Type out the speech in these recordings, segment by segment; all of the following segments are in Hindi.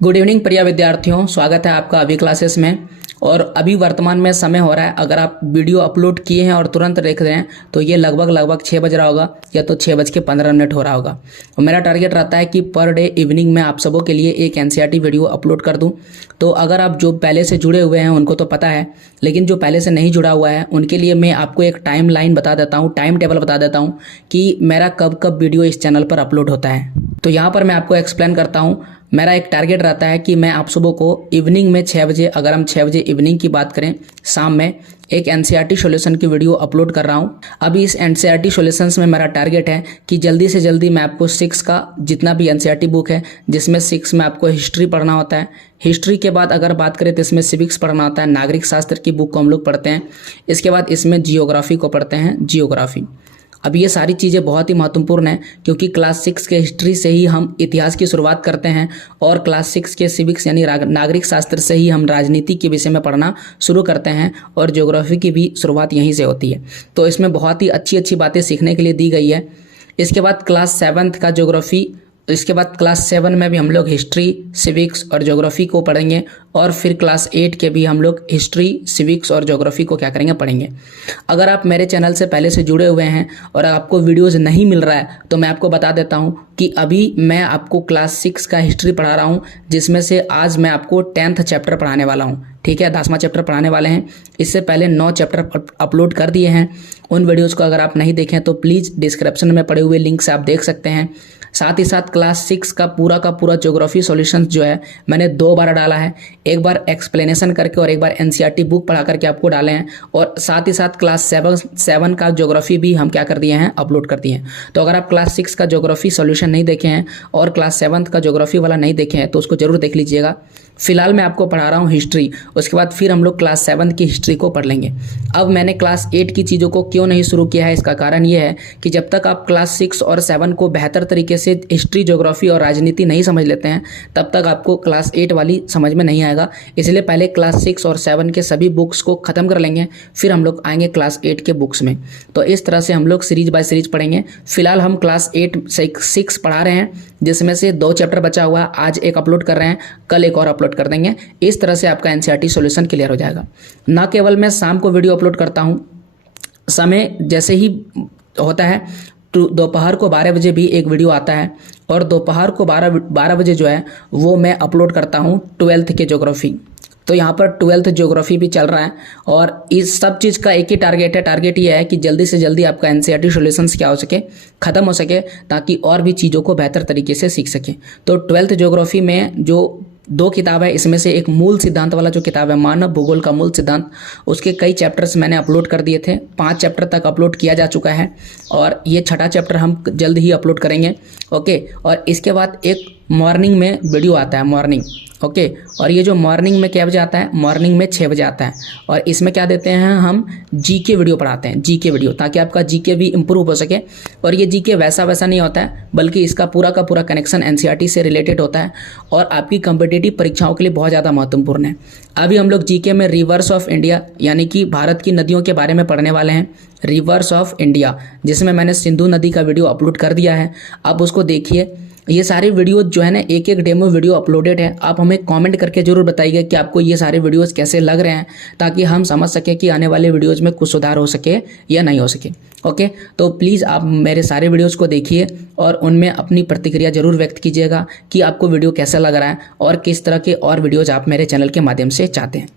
गुड इवनिंग प्रिय विद्यार्थियों, स्वागत है आपका अभी क्लासेस में। और अभी वर्तमान में समय हो रहा है, अगर आप वीडियो अपलोड किए हैं और तुरंत देख रहे हैं तो ये लगभग 6 बज रहा होगा या तो 6:15 हो रहा होगा। और मेरा टारगेट रहता है कि पर डे इवनिंग में आप सबों के लिए एक एनसीईआरटी वीडियो अपलोड कर दूं। तो अगर आप जो पहले से जुड़े हुए हैं उनको तो पता है, लेकिन जो पहले से नहीं जुड़ा हुआ है उनके लिए मैं आपको एक टाइम लाइन बता देता हूँ, टाइम टेबल बता देता हूँ कि मेरा कब कब वीडियो इस चैनल पर अपलोड होता है। तो यहाँ पर मैं आपको एक्सप्लेन करता हूँ। मेरा एक टारगेट रहता है कि मैं आप सबों को इवनिंग में 6 बजे, अगर हम 6 बजे इवनिंग की बात करें, शाम में एक एनसीईआरटी सॉल्यूशन की वीडियो अपलोड कर रहा हूँ। अभी इस एनसीईआरटी सॉल्यूशंस में मेरा टारगेट है कि जल्दी से जल्दी मैं आपको 6 का जितना भी एनसीईआरटी बुक है, जिसमें 6 में आपको हिस्ट्री पढ़ना होता है, हिस्ट्री के बाद अगर बात करें तो इसमें सिविक्स पढ़ना होता है, नागरिक शास्त्र की बुक को हम लोग पढ़ते हैं। इसके बाद इसमें जियोग्राफी को पढ़ते हैं, जियोग्राफी। अब ये सारी चीज़ें बहुत ही महत्वपूर्ण हैं क्योंकि क्लास 6 के हिस्ट्री से ही हम इतिहास की शुरुआत करते हैं और क्लास 6 के सिविक्स यानी नागरिक शास्त्र से ही हम राजनीति के विषय में पढ़ना शुरू करते हैं और ज्योग्राफी की भी शुरुआत यहीं से होती है। तो इसमें बहुत ही अच्छी अच्छी बातें सीखने के लिए दी गई है। इसके बाद क्लास 7 का ज्योग्राफी, इसके बाद क्लास 7 में भी हम लोग हिस्ट्री, सिविक्स और ज्योग्राफी को पढ़ेंगे और फिर क्लास 8 के भी हम लोग हिस्ट्री, सिविक्स और ज्योग्राफी को क्या करेंगे, पढ़ेंगे। अगर आप मेरे चैनल से पहले से जुड़े हुए हैं और आपको वीडियोस नहीं मिल रहा है तो मैं आपको बता देता हूं कि अभी मैं आपको क्लास 6 का हिस्ट्री पढ़ा रहा हूं, जिसमें से आज मैं आपको 10th चैप्टर पढ़ाने वाला हूं। ठीक है, 10वां चैप्टर पढ़ाने वाले हैं। इससे पहले 9 चैप्टर अपलोड कर दिए हैं। उन वीडियोज़ को अगर आप नहीं देखें तो प्लीज़ डिस्क्रिप्शन में पड़े हुए लिंक से आप देख सकते हैं। साथ ही साथ क्लास 6 का पूरा ज्योग्राफी सॉल्यूशंस जो है मैंने 2 बार डाला है, एक बार एक्सप्लेनेशन करके और एक बार एनसीईआरटी बुक पढ़ा करके आपको डाले हैं। और साथ ही साथ क्लास 7 का ज्योग्राफी भी हम क्या कर दिए हैं, अपलोड कर दिए हैं। तो अगर आप क्लास 6 का ज्योग्राफी सॉल्यूशन नहीं देखे हैं और क्लास 7 का ज्योग्राफी वाला नहीं देखे हैं तो उसको जरूर देख लीजिएगा। फिलहाल मैं आपको पढ़ा रहा हूँ हिस्ट्री, उसके बाद फिर हम लोग क्लास 7 की हिस्ट्री को पढ़ लेंगे। अब मैंने क्लास 8 की चीज़ों को क्यों नहीं शुरू किया है, इसका कारण ये है कि जब तक आप क्लास 6 और 7 को बेहतर तरीके से हिस्ट्री, ज्योग्राफी और राजनीति नहीं समझ लेते हैं तब तक आपको क्लास 8 वाली समझ में नहीं आएगा। इसलिए पहले क्लास 6 और 7 के सभी बुक्स को ख़त्म कर लेंगे, फिर हम लोग आएंगे क्लास 8 के बुक्स में। तो इस तरह से हम लोग सीरीज बाय सीरीज पढ़ेंगे। फिलहाल हम क्लास 8 6 पढ़ा रहे हैं, जिसमें से 2 चैप्टर बचा हुआ है। आज एक अपलोड कर रहे हैं, कल एक और अपलोड कर देंगे। इस तरह से आपका एनसीईआरटी सॉल्यूशन क्लियर हो जाएगा। ना केवल मैं शाम को वीडियो अपलोड करता हूं, समय जैसे ही होता है दोपहर को 12 बजे भी एक वीडियो आता है और दोपहर को 12 बजे जो है वो मैं अपलोड करता हूं 12th के ज्योग्राफी। तो यहाँ पर 12th ज्योग्राफी भी चल रहा है और इस सब चीज़ का एक ही टारगेट है। टारगेट ये है कि जल्दी से जल्दी आपका एनसीईआरटी सॉल्यूशंस क्या हो सके, ख़त्म हो सके, ताकि और भी चीज़ों को बेहतर तरीके से सीख सके। तो 12th ज्योग्राफी में जो 2 किताब है, इसमें से एक मूल सिद्धांत वाला जो किताब है, मानव भूगोल का मूल सिद्धांत, उसके कई चैप्टर्स मैंने अपलोड कर दिए थे। 5 चैप्टर तक अपलोड किया जा चुका है और ये 6ठा चैप्टर हम जल्द ही अपलोड करेंगे। ओके, और इसके बाद एक मॉर्निंग में वीडियो आता है, मॉर्निंग। ओके, और ये जो मॉर्निंग में क्या बजे आता है, मॉर्निंग में 6 बजे आता है। और इसमें क्या देते हैं, हम जीके वीडियो पढ़ाते हैं, जीके वीडियो, ताकि आपका जीके भी इम्प्रूव हो सके। और ये जीके वैसा नहीं होता है, बल्कि इसका पूरा का पूरा कनेक्शन एनसीईआरटी से रिलेटेड होता है और आपकी कॉम्पिटिटिव परीक्षाओं के लिए बहुत ज़्यादा महत्वपूर्ण है। अभी हम लोग जीके में रिवर्स ऑफ इंडिया यानी कि भारत की नदियों के बारे में पढ़ने वाले हैं, रिवर्स ऑफ इंडिया, जिसमें मैंने सिंधु नदी का वीडियो अपलोड कर दिया है। आप उसको देखिए। ये सारे वीडियो जो है ना, एक डेमो वीडियो अपलोडेड है। आप हमें कमेंट करके जरूर बताइएगा कि आपको ये सारे वीडियोस कैसे लग रहे हैं, ताकि हम समझ सकें कि आने वाले वीडियोस में कुछ सुधार हो सके या नहीं हो सके। ओके, तो प्लीज़ आप मेरे सारे वीडियोस को देखिए और उनमें अपनी प्रतिक्रिया जरूर व्यक्त कीजिएगा कि आपको वीडियो कैसा लग रहा है और किस तरह के और वीडियोज़ आप मेरे चैनल के माध्यम से चाहते हैं।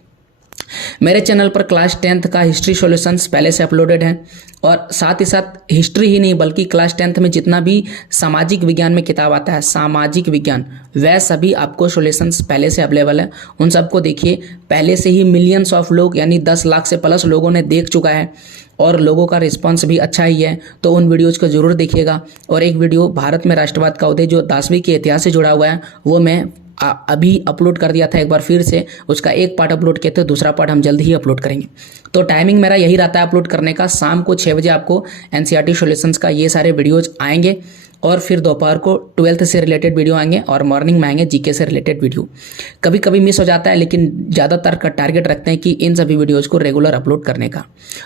मेरे चैनल पर क्लास 10th का हिस्ट्री सॉल्यूशंस पहले से अपलोडेड है और साथ ही साथ हिस्ट्री ही नहीं बल्कि क्लास 10th में जितना भी सामाजिक विज्ञान में किताब आता है, सामाजिक विज्ञान, वह सभी आपको सॉल्यूशंस पहले से अवेलेबल है। उन सबको देखिए। पहले से ही मिलियंस ऑफ लोग यानी 10 लाख से प्लस लोगों ने देख चुका है और लोगों का रिस्पांस भी अच्छा ही है। तो उन वीडियोज़ को जरूर देखिएगा। और एक वीडियो भारत में राष्ट्रवाद का उदय जो 10वीं के इतिहास से जुड़ा हुआ है, वो मैं अभी अपलोड कर दिया था एक बार फिर से। उसका एक पार्ट अपलोड किया था, दूसरा पार्ट हम जल्द ही अपलोड करेंगे। तो टाइमिंग मेरा यही रहता है अपलोड करने का। शाम को 6 बजे आपको एनसीईआरटी सॉल्यूशंस का ये सारे वीडियोज आएंगे और फिर दोपहर को 12th से रिलेटेड वीडियो आएंगे और मॉर्निंग में आएंगे जीके से रिलेटेड वीडियो। कभी कभी मिस हो जाता है, लेकिन ज़्यादातर का टारगेट रखते हैं कि इन सभी वीडियोज़ को रेगुलर अपलोड करने का।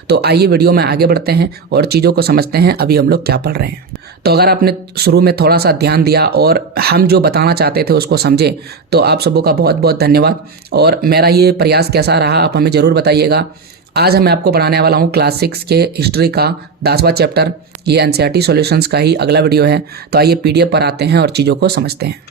तो आइए वीडियो में आगे बढ़ते हैं और चीज़ों को समझते हैं अभी हम लोग क्या पढ़ रहे हैं। तो अगर आपने शुरू में थोड़ा सा ध्यान दिया और हम जो बताना चाहते थे उसको समझे, तो आप सबों का बहुत बहुत धन्यवाद। और मेरा ये प्रयास कैसा रहा आप हमें ज़रूर बताइएगा। आज मैं आपको पढ़ाने वाला हूँ क्लास 6 के हिस्ट्री का 10वां चैप्टर। ये एनसीईआरटी सॉल्यूशंस का ही अगला वीडियो है। तो आइए पीडीएफ पर आते हैं और चीज़ों को समझते हैं।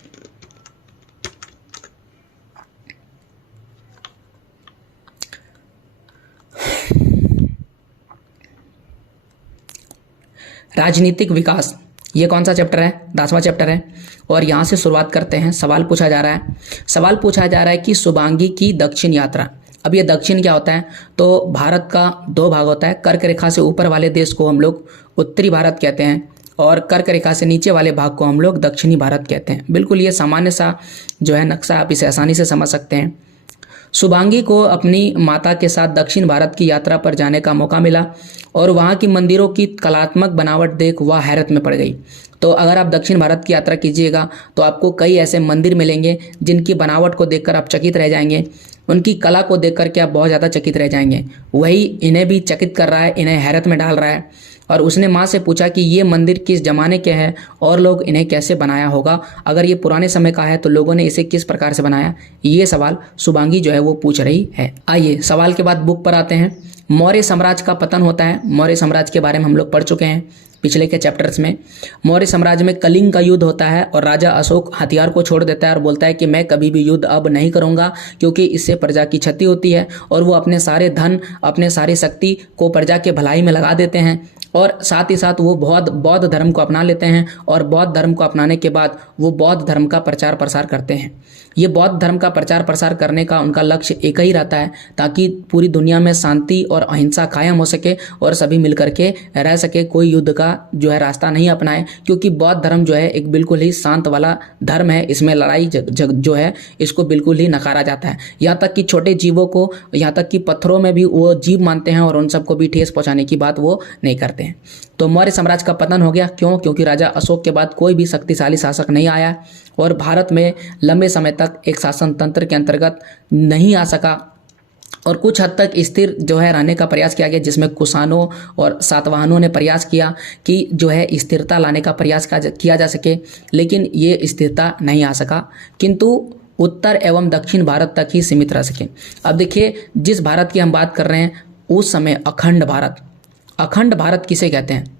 राजनीतिक विकास, ये कौन सा चैप्टर है? 10वां चैप्टर है। और यहाँ से शुरुआत करते हैं। सवाल पूछा जा रहा है। सवाल पूछा जा रहा है कि शुभांगी की दक्षिण यात्रा। अब ये दक्षिण क्या होता है? तो भारत का 2 भाग होता है। कर्क रेखा से ऊपर वाले देश को हम लोग उत्तरी भारत कहते हैं और कर्क रेखा से नीचे वाले भाग को हम लोग दक्षिणी भारत कहते हैं। बिल्कुल ये सामान्य सा जो है नक्शा, आप इसे आसानी से समझ सकते हैं। शुभांगी को अपनी माता के साथ दक्षिण भारत की यात्रा पर जाने का मौका मिला और वहाँ की मंदिरों की कलात्मक बनावट देख वह हैरत में पड़ गई। तो अगर आप दक्षिण भारत की यात्रा कीजिएगा तो आपको कई ऐसे मंदिर मिलेंगे जिनकी बनावट को देखकर आप चकित रह जाएंगे। उनकी कला को देखकर के आप बहुत ज़्यादा चकित रह जाएंगे। वही इन्हें भी चकित कर रहा है, इन्हें हैरत में डाल रहा है। और उसने माँ से पूछा कि ये मंदिर किस ज़माने के हैं और लोग इन्हें कैसे बनाया होगा। अगर ये पुराने समय का है तो लोगों ने इसे किस प्रकार से बनाया, ये सवाल शुभांगी जो है वो पूछ रही है। आइए सवाल के बाद बुक पर आते हैं। मौर्य साम्राज्य का पतन होता है। मौर्य साम्राज्य के बारे में हम लोग पढ़ चुके हैं पिछले के चैप्टर्स में। मौर्य साम्राज्य में कलिंग का युद्ध होता है और राजा अशोक हथियार को छोड़ देता है और बोलता है कि मैं कभी भी युद्ध अब नहीं करूंगा, क्योंकि इससे प्रजा की क्षति होती है। और वो अपने सारे धन, अपने सारी शक्ति को प्रजा के भलाई में लगा देते हैं और साथ ही साथ वो बौद्ध धर्म को अपना लेते हैं। और बौद्ध धर्म को अपनाने के बाद वो बौद्ध धर्म का प्रचार प्रसार करते हैं। ये बौद्ध धर्म का प्रचार प्रसार करने का उनका लक्ष्य एक ही रहता है, ताकि पूरी दुनिया में शांति और अहिंसा कायम हो सके और सभी मिलकर के रह सके, कोई युद्ध का जो है रास्ता नहीं अपनाए। क्योंकि बौद्ध धर्म जो है एक बिल्कुल ही शांत वाला धर्म है। इसमें लड़ाई जो है इसको बिल्कुल ही नकारा जाता है। यहाँ तक कि छोटे जीवों को, यहाँ तक कि पत्थरों में भी वो जीव मानते हैं और उन सबको भी ठेस पहुँचाने की बात वो नहीं करते हैं। तो मौर्य साम्राज्य का पतन हो गया। क्यों? क्योंकि राजा अशोक के बाद कोई भी शक्तिशाली शासक नहीं आया और भारत में लंबे समय तक एक शासन तंत्र के अंतर्गत नहीं आ सका और कुछ हद तक स्थिर जो है रहने का प्रयास किया गया, जिसमें कुषाणों और सातवाहनों ने प्रयास किया कि जो है स्थिरता लाने का प्रयास किया जा सके, लेकिन ये स्थिरता नहीं आ सका, किंतु उत्तर एवं दक्षिण भारत तक ही सीमित रह सके। अब देखिए, जिस भारत की हम बात कर रहे हैं उस समय अखंड भारत किसे कहते हैं?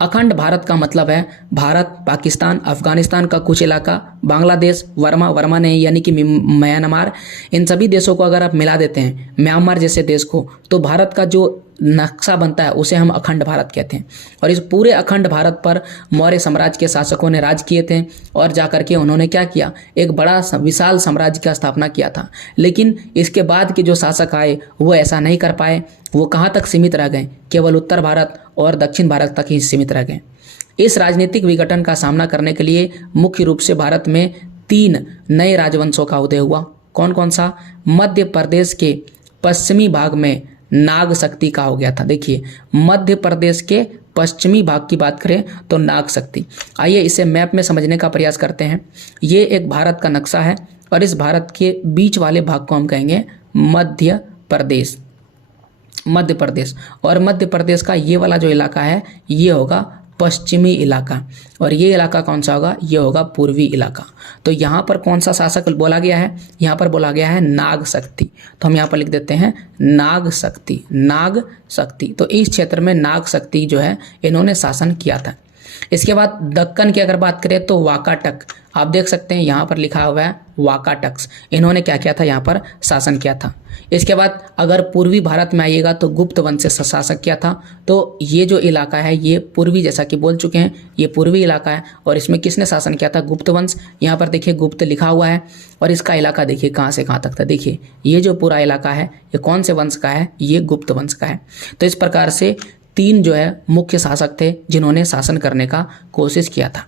अखंड भारत का मतलब है भारत, पाकिस्तान, अफगानिस्तान का कुछ इलाका, बांग्लादेश, वर्मा नहीं यानी कि म्यांमार, इन सभी देशों को अगर आप मिला देते हैं, म्यांमार जैसे देश को, तो भारत का जो नक्शा बनता है उसे हम अखंड भारत कहते हैं। और इस पूरे अखंड भारत पर मौर्य साम्राज्य के शासकों ने राज किए थे और जाकर के उन्होंने क्या किया, एक बड़ा विशाल साम्राज्य की स्थापना किया था। लेकिन इसके बाद के जो शासक आए वो ऐसा नहीं कर पाए। वो कहाँ तक सीमित रह गए? केवल उत्तर भारत और दक्षिण भारत तक ही सीमित रह गए। इस राजनीतिक विघटन का सामना करने के लिए मुख्य रूप से भारत में 3 नए राजवंशों का उदय हुआ। कौन कौन सा? मध्य प्रदेश के पश्चिमी भाग में नाग शक्ति का हो गया था। देखिए, मध्य प्रदेश के पश्चिमी भाग की बात करें तो नाग शक्ति। आइए इसे मैप में समझने का प्रयास करते हैं। ये एक भारत का नक्शा है और इस भारत के बीच वाले भाग को हम कहेंगे मध्य प्रदेश। और मध्य प्रदेश का ये वाला जो इलाका है ये होगा पश्चिमी इलाका और ये इलाका कौन सा होगा? ये होगा पूर्वी इलाका। तो यहाँ पर कौन सा शासक बोला गया है? यहाँ पर बोला गया है नाग शक्ति। तो हम यहाँ पर लिख देते हैं नाग शक्ति। तो इस क्षेत्र में नाग शक्ति जो है इन्होंने शासन किया था। इसके बाद दक्कन की अगर बात करें तो वाकाटक, आप देख सकते हैं यहाँ पर लिखा हुआ है वाकाटक्स। इन्होंने क्या किया था? यहाँ पर शासन किया था। इसके बाद अगर पूर्वी भारत में आइएगा तो गुप्त वंश से शासक किया था। तो ये जो इलाका है ये पूर्वी, जैसा कि बोल चुके हैं, ये पूर्वी इलाका है और इसमें किसने शासन किया था? गुप्त वंश। यहाँ पर देखिए गुप्त लिखा हुआ है और इसका इलाका देखिए कहाँ से कहाँ तक था। देखिए ये जो पूरा इलाका है ये कौन से वंश का है? ये गुप्त वंश का है। तो इस प्रकार से 3 जो है मुख्य शासक थे जिन्होंने शासन करने का कोशिश किया था।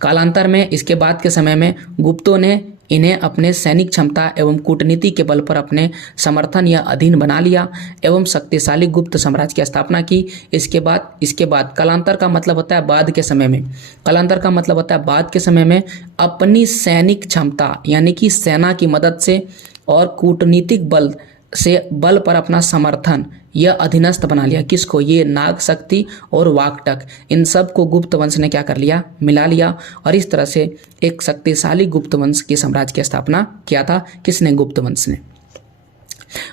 कालांतर में इसके बाद के समय में गुप्तों ने इन्हें अपने सैनिक क्षमता एवं कूटनीति के बल पर अपने समर्थन या अधीन बना लिया एवं शक्तिशाली गुप्त साम्राज्य की स्थापना की। इसके बाद कालांतर का मतलब होता है बाद के समय में। कालांतर का मतलब होता है बाद के समय में अपनी सैनिक क्षमता यानी कि सेना की मदद से और कूटनीतिक बल पर अपना समर्थन यह अधीनस्थ बना लिया। किसको? ये नाग शक्ति और वाकटक, इन सब को गुप्त वंश ने क्या कर लिया? मिला लिया और इस तरह से एक शक्तिशाली गुप्त वंश के साम्राज्य की स्थापना किया था। किसने? गुप्त वंश ने।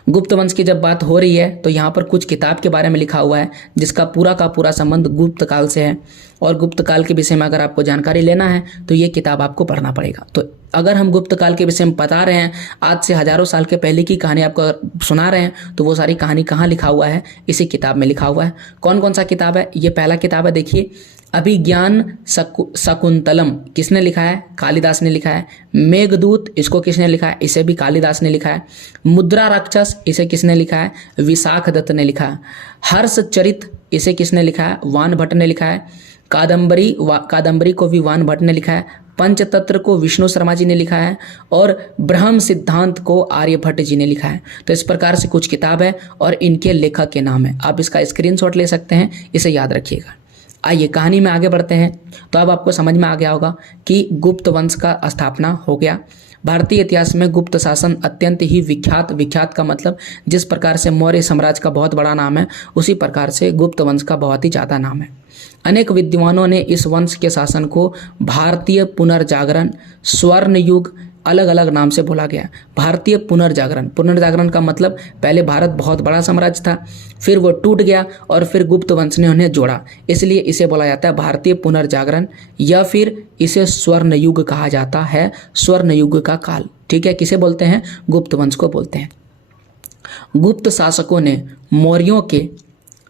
गुप्त वंश की जब बात हो रही है तो यहाँ पर कुछ किताब के बारे में लिखा हुआ है जिसका पूरा का पूरा संबंध गुप्त काल से है और गुप्त काल के विषय में अगर आपको जानकारी लेना है तो ये किताब आपको पढ़ना पड़ेगा। तो अगर हम गुप्त काल के विषय में बता रहे हैं, आज से हजारों साल के पहले की कहानी आपको सुना रहे हैं, तो वो सारी कहानी कहाँ लिखा हुआ है? इसी किताब में लिखा हुआ है। कौन कौन सा किताब है? ये पहला किताब है, देखिए, अभिज्ञान शकुंतलम। किसने लिखा है? कालिदास ने लिखा है। मेघदूत, इसको किसने लिखा है? इसे भी कालिदास ने लिखा है। मुद्रा राक्षस, इसे किसने लिखा है? विशाख दत्त ने लिखा है। हर्षचरित, इसे किसने लिखा है? वान भट्ट ने लिखा है। कादम्बरी को भी वान भट्ट ने लिखा है। पंचतंत्र को विष्णु शर्मा जी ने लिखा है और ब्रह्म सिद्धांत को आर्यभट्ट जी ने लिखा है। तो इस प्रकार से कुछ किताब है और इनके लेखक के नाम है। आप इसका स्क्रीनशॉट ले सकते हैं, इसे याद रखिएगा। आइए कहानी में आगे बढ़ते हैं। तो अब आपको समझ में आ गया होगा कि गुप्त वंश का स्थापना हो गया। भारतीय इतिहास में गुप्त शासन अत्यंत ही विख्यात का मतलब जिस प्रकार से मौर्य साम्राज्य का बहुत बड़ा नाम है, उसी प्रकार से गुप्त वंश का बहुत ही ज़्यादा नाम है। अनेक विद्वानों ने इस वंश के शासन को भारतीय पुनर्जागरण, स्वर्ण युग, अलग अलग नाम से बोला गया। भारतीय पुनर्जागरण का मतलब पहले भारत बहुत बड़ा साम्राज्य था, फिर वो टूट गया और फिर गुप्त वंश ने उन्हें जोड़ा, इसलिए इसे बोला जाता है भारतीय पुनर्जागरण, या फिर इसे स्वर्ण युग कहा जाता है, स्वर्ण युग का काल। ठीक है, किसे बोलते हैं? गुप्त वंश को बोलते हैं। गुप्त शासकों ने मौर्यों के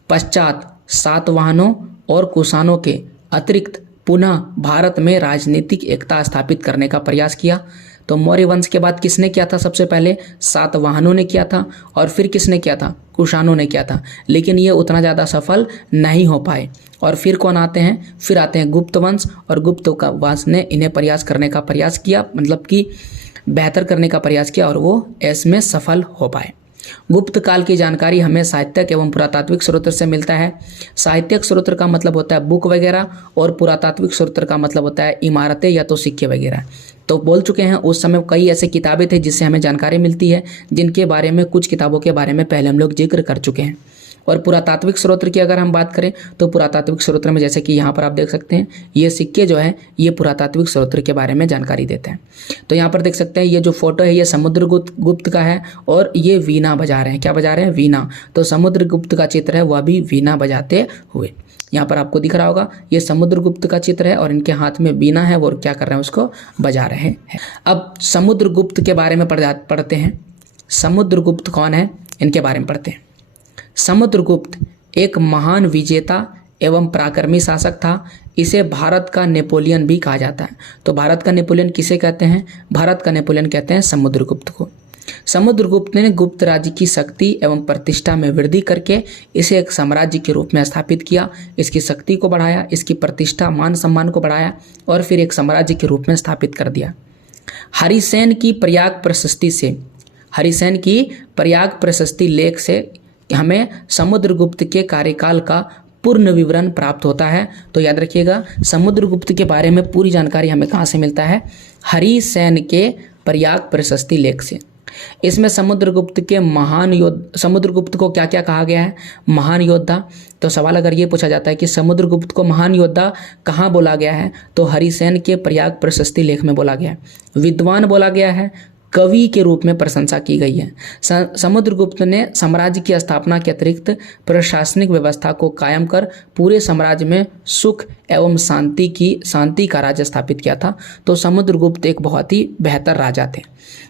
पश्चात सातवाहनों और कुषाणों के अतिरिक्त पुनः भारत में राजनीतिक एकता स्थापित करने का प्रयास किया। तो मौर्य वंश के बाद किसने किया था? सबसे पहले सातवाहनों ने किया था और फिर किसने किया था? कुषाणों ने किया था, लेकिन ये उतना ज़्यादा सफल नहीं हो पाए। और फिर कौन आते हैं? फिर आते हैं गुप्त वंश, और गुप्त वंश ने इन्हें प्रयास करने का प्रयास किया, मतलब कि बेहतर करने का प्रयास किया और वो इसमें सफल हो पाए। गुप्त काल की जानकारी हमें साहित्यक एवं पुरातात्विक स्रोत से मिलता है। साहित्यक स्रोत का मतलब होता है बुक वगैरह और पुरातात्विक स्रोत का मतलब होता है इमारतें या तो सिक्के वगैरह। तो बोल चुके हैं उस समय कई ऐसे किताबें थे जिससे हमें जानकारी मिलती है, जिनके बारे में कुछ किताबों के बारे में पहले हम लोग जिक्र कर चुके हैं। और पुरातात्विक स्रोत की अगर हम बात करें तो पुरातात्विक स्रोत में जैसे कि यहाँ पर आप देख सकते हैं ये सिक्के जो है ये पुरातात्विक स्रोत के बारे में जानकारी देते हैं। तो यहाँ पर देख सकते हैं ये जो फोटो है ये समुद्रगुप्त का है और ये वीणा बजा रहे हैं। क्या बजा रहे हैं? वीणा। तो समुद्रगुप्त का चित्र है, वह भी वीणा बजाते हुए। यहाँ पर आपको दिख रहा होगा ये समुद्रगुप्त का चित्र है और इनके हाथ में वीणा है, वो क्या कर रहे हैं? उसको बजा रहे हैं। अब समुद्रगुप्त के बारे में पढ़ते हैं। समुद्रगुप्त कौन है? इनके बारे में पढ़ते हैं। समुद्रगुप्त एक महान विजेता एवं पराक्रमी शासक था। इसे भारत का नेपोलियन भी कहा जाता है। तो भारत का नेपोलियन किसे कहते हैं? भारत का नेपोलियन कहते हैं समुद्रगुप्त को। समुद्रगुप्त ने गुप्त राज्य की शक्ति एवं प्रतिष्ठा में वृद्धि करके इसे एक साम्राज्य के रूप में स्थापित किया, इसकी शक्ति को बढ़ाया, इसकी प्रतिष्ठा मान सम्मान को बढ़ाया और फिर एक साम्राज्य के रूप में स्थापित कर दिया। हरिसेन की प्रयाग प्रशस्ति लेख से हमें समुद्रगुप्त के कार्यकाल का पूर्ण विवरण प्राप्त होता है। तो याद रखिएगा समुद्रगुप्त के बारे में पूरी जानकारी हमें कहाँ से मिलता है? हरिसेन के प्रयाग प्रशस्ति लेख से। इसमें समुद्रगुप्त को क्या क्या कहा गया है? महान योद्धा। तो सवाल अगर ये पूछा जाता है कि समुद्रगुप्त को महान योद्धा कहाँ बोला गया है, तो हरिसेन के प्रयाग प्रशस्ति लेख में बोला गया है। विद्वान बोला गया है, कवि के रूप में प्रशंसा की गई है। समुद्रगुप्त ने साम्राज्य की स्थापना के अतिरिक्त प्रशासनिक व्यवस्था को कायम कर पूरे साम्राज्य में सुख एवं शांति का राज्य स्थापित किया था। तो समुद्रगुप्त एक बहुत ही बेहतर राजा थे।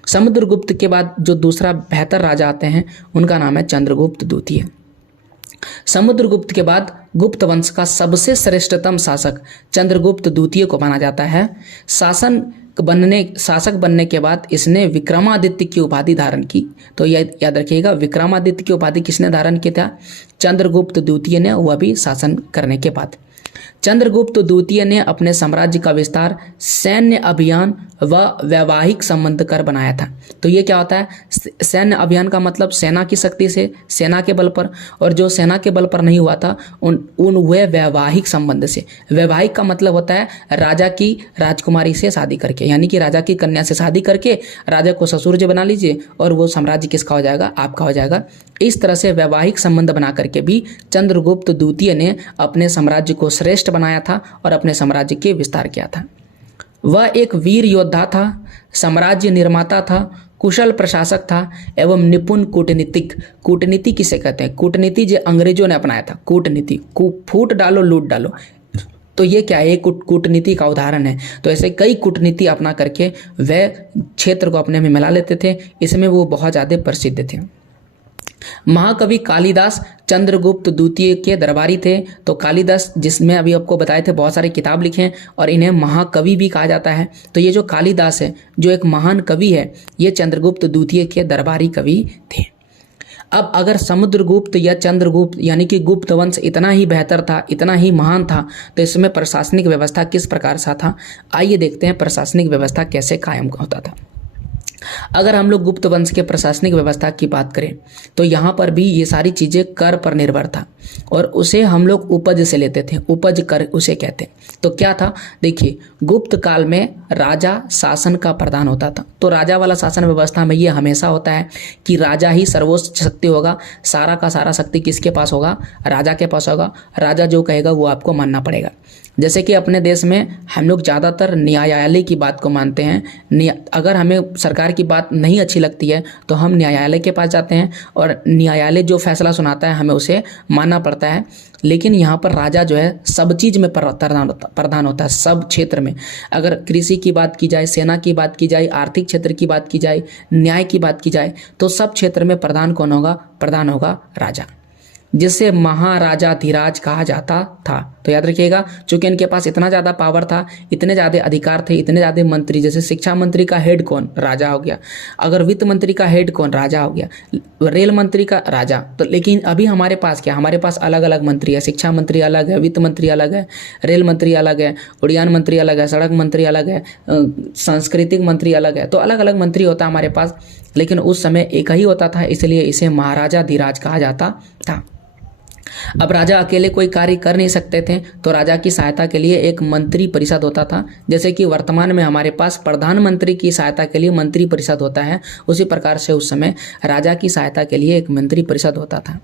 समुद्रगुप्त के बाद जो दूसरा बेहतर राजा आते हैं उनका नाम है चंद्रगुप्त द्वितीय। समुद्रगुप्त के बाद गुप्त वंश का सबसे श्रेष्ठतम शासक चंद्रगुप्त द्वितीय को माना जाता है। शासक बनने के बाद इसने विक्रमादित्य की उपाधि धारण की। तो याद रखिएगा विक्रमादित्य की उपाधि किसने धारण की था? चंद्रगुप्त द्वितीय ने, वह भी शासन करने के बाद। चंद्रगुप्त द्वितीय ने अपने साम्राज्य का विस्तार सैन्य अभियान व वैवाहिक संबंध कर बनाया था। तो ये क्या होता है, सैन्य अभियान का मतलब सेना की शक्ति से, सेना के बल पर, और जो सेना के बल पर नहीं हुआ था उन वह वैवाहिक संबंध से। वैवाहिक का मतलब होता है राजा की राजकुमारी से शादी करके, यानी कि राजा की कन्या से शादी करके राजा को ससुर जी बना लीजिए और वो साम्राज्य किसका हो जाएगा, आपका हो जाएगा। इस तरह से वैवाहिक संबंध बना करके भी चंद्रगुप्त द्वितीय ने अपने साम्राज्य को श्रेष्ठ बनाया था और अपने साम्राज्य के विस्तार किया था। वह एक वीर योद्धा था, साम्राज्य निर्माता था, कुशल प्रशासक था एवं निपुण कूटनीतिक। कूटनीति किसे कहते हैं, कूटनीति जो अंग्रेजों ने अपनाया था, कूटनीति, फूट डालो लूट डालो, तो ये क्या है, कूटनीति का उदाहरण है। तो ऐसे कई कूटनीति अपना करके वह क्षेत्र को अपने में मिला लेते थे, इसमें वो बहुत ज़्यादा प्रसिद्ध थे। महाकवि कालिदास चंद्रगुप्त द्वितीय के दरबारी थे। तो कालिदास, जिसमें अभी आपको बताए थे बहुत सारे किताब लिखे हैं और इन्हें महाकवि भी कहा जाता है। तो ये जो कालिदास है, जो एक महान कवि है, ये चंद्रगुप्त द्वितीय के दरबारी कवि थे। अब अगर समुद्रगुप्त या चंद्रगुप्त यानी कि गुप्त वंश इतना ही बेहतर था, इतना ही महान था, तो इसमें प्रशासनिक व्यवस्था किस प्रकार सा था, आइए देखते हैं प्रशासनिक व्यवस्था कैसे कायम होता था। अगर हम लोग गुप्त वंश के प्रशासनिक व्यवस्था की बात करें तो यहाँ पर भी ये सारी चीज़ें कर पर निर्भर था और उसे हम लोग उपज से लेते थे, उपज कर उसे कहते हैं। तो क्या था, देखिए गुप्त काल में राजा शासन का प्रधान होता था। तो राजा वाला शासन व्यवस्था में ये हमेशा होता है कि राजा ही सर्वोच्च शक्ति होगा, सारा का सारा शक्ति किसके पास होगा, राजा के पास होगा। राजा जो कहेगा वो आपको मानना पड़ेगा। जैसे कि अपने देश में हम लोग ज़्यादातर न्यायालय की बात को मानते हैं। अगर हमें सरकार की बात नहीं अच्छी लगती है तो हम न्यायालय के पास जाते हैं और न्यायालय जो फैसला सुनाता है हमें उसे मानना पड़ता है। लेकिन यहाँ पर राजा जो है सब चीज़ में प्रधान होता है, सब क्षेत्र में। अगर कृषि की बात की जाए, सेना की बात की जाए, आर्थिक क्षेत्र की बात की जाए, न्याय की बात की जाए, तो सब क्षेत्र में प्रधान कौन होगा, प्रधान होगा राजा, जिसे महाराजाधिराज कहा जाता था। तो याद रखिएगा, चूंकि इनके पास इतना ज़्यादा पावर था, इतने ज़्यादा अधिकार थे, इतने ज़्यादा मंत्री, जैसे शिक्षा मंत्री का हेड कौन, राजा हो गया। अगर वित्त मंत्री का हेड कौन, राजा हो गया। रेल मंत्री का राजा। तो लेकिन अभी हमारे पास क्या, हमारे पास अलग अलग मंत्री है। शिक्षा मंत्री अलग है, वित्त मंत्री अलग है, रेल मंत्री अलग है, उड़ान मंत्री अलग है, सड़क मंत्री अलग है, सांस्कृतिक मंत्री अलग है। तो अलग अलग मंत्री होता है हमारे पास, लेकिन उस समय एक ही होता था, इसलिए इसे महाराजाधिराज कहा जाता था। अब राजा अकेले कोई कार्य कर नहीं सकते थे, तो राजा की सहायता के लिए एक मंत्री परिषद होता था। जैसे कि वर्तमान में हमारे पास प्रधानमंत्री की सहायता के लिए मंत्री परिषद होता है, उसी प्रकार से उस समय राजा की सहायता के लिए एक मंत्री परिषद होता था।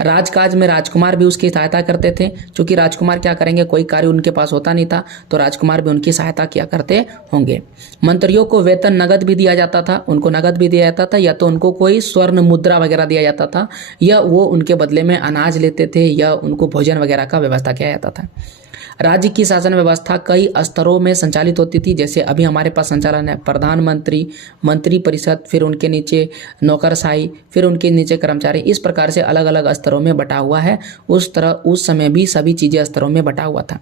राजकाज में राजकुमार भी उसकी सहायता करते थे, क्योंकि राजकुमार क्या करेंगे, कोई कार्य उनके पास होता नहीं था, तो राजकुमार भी उनकी सहायता किया करते होंगे। मंत्रियों को वेतन नगद भी दिया जाता था, उनको नगद भी दिया जाता था, या तो उनको कोई स्वर्ण मुद्रा वगैरह दिया जाता था, या वो उनके बदले में अनाज लेते थे, या उनको भोजन वगैरह का व्यवस्था किया जाता था। राज्य की शासन व्यवस्था कई स्तरों में संचालित होती थी। जैसे अभी हमारे पास संचालन है प्रधानमंत्री, मंत्री परिषद, फिर उनके नीचे नौकरशाही, फिर उनके नीचे कर्मचारी। इस प्रकार से अलग अलग स्तरों में बटा हुआ है। उस तरह उस समय भी सभी चीज़ें स्तरों में बटा हुआ था।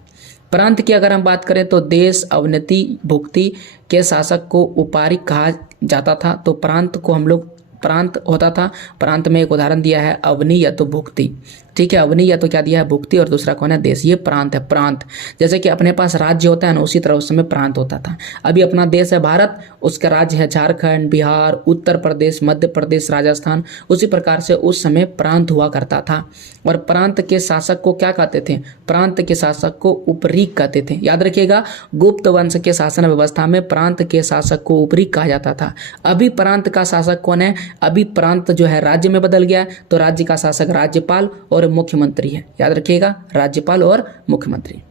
प्रांत की अगर हम बात करें तो देश, अवनति, भुक्ति के शासक को उपारिक कहा जाता था। तो प्रांत को हम लोग, प्रांत होता था, प्रांत में एक उदाहरण दिया है अवनी या तो भुक्ति, ठीक है, अवनी या तो क्या दिया है, भुक्ति, और दूसरा कौन है, देश। ये प्रांत है, प्रांत। जैसे कि अपने पास राज्य होता है ना, उसी तरह उस समय प्रांत होता था। अभी अपना देश है भारत, उसका राज्य है झारखंड, बिहार, उत्तर प्रदेश, मध्य प्रदेश, राजस्थान। उसी प्रकार से उस समय प्रांत हुआ करता था। और प्रांत के शासक को क्या कहते थे, प्रांत के शासक को उपरीक कहते थे। याद रखिएगा, गुप्त वंश के शासन व्यवस्था में प्रांत के शासक को उपरीक कहा जाता था। अभी प्रांत का शासक कौन है, अभी प्रांत जो है राज्य में बदल गया, तो राज्य का शासक राज्यपाल और मुख्यमंत्री है। याद रखिएगा, राज्यपाल और मुख्यमंत्री।